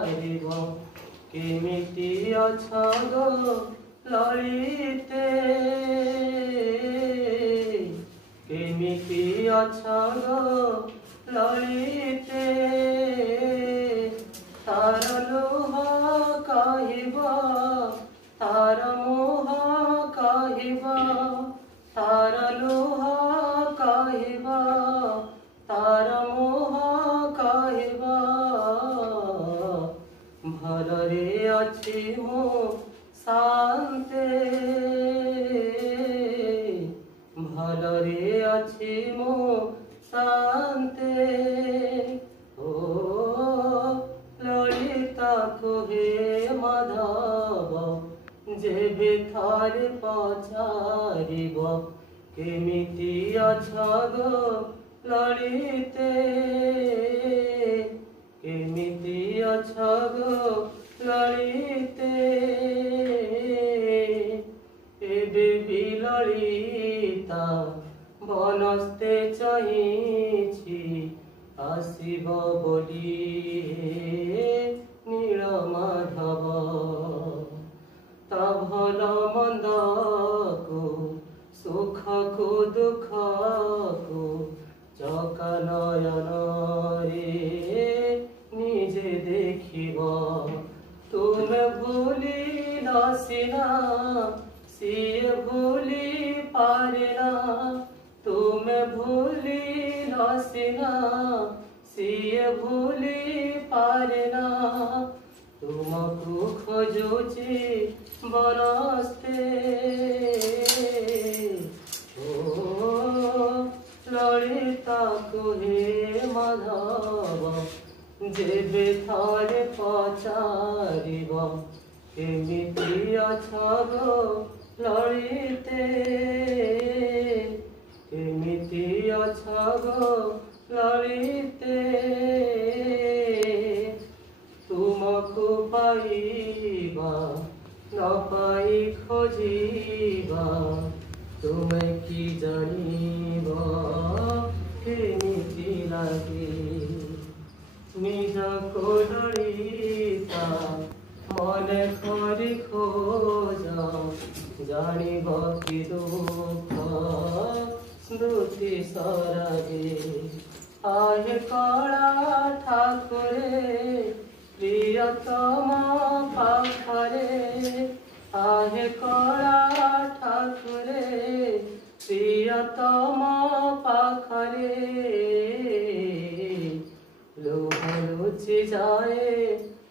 केमिति अछ गो ललिते केमिति अछ गो ललिते तार लोह कहिब तार मोह कहिब तार लोह कहिब तार मोह कहिब भलरे अछि मो शान्ते भलरे अछि मो शान्ते ओ ललिता कहे माधव जेबे थारे पचारिब केमिति अछ गो ललिते केमिति अछ गो ललिते एबे भी ललिता बनस्ते चाहिछि आसिब बोली नील माधव ता भल मंद को सुख को दुख को चका नयन रे निजे देखिब तुमे भूली न सिना सिए भूली पारे ना तुमे भूली न सिना सिए भूली पारे ना तुमको खोजुची बनस्ते ओ ललिता कहे माधव जेबे थारे पचारिब केमिति अछ गो ललिते केमिति अछ गो ललिते तुमको पाइबा न पाई खोजिबा तुमे कि जानिब केमिति लागे निज को ललिता मने करी खोज जानिब कि दुख स्मृति सरागे आहे कला ठाकुरे प्रियतम पाखरे आहे कला ठाकुरे प्रियतम पाखरे लोह लुचि जाए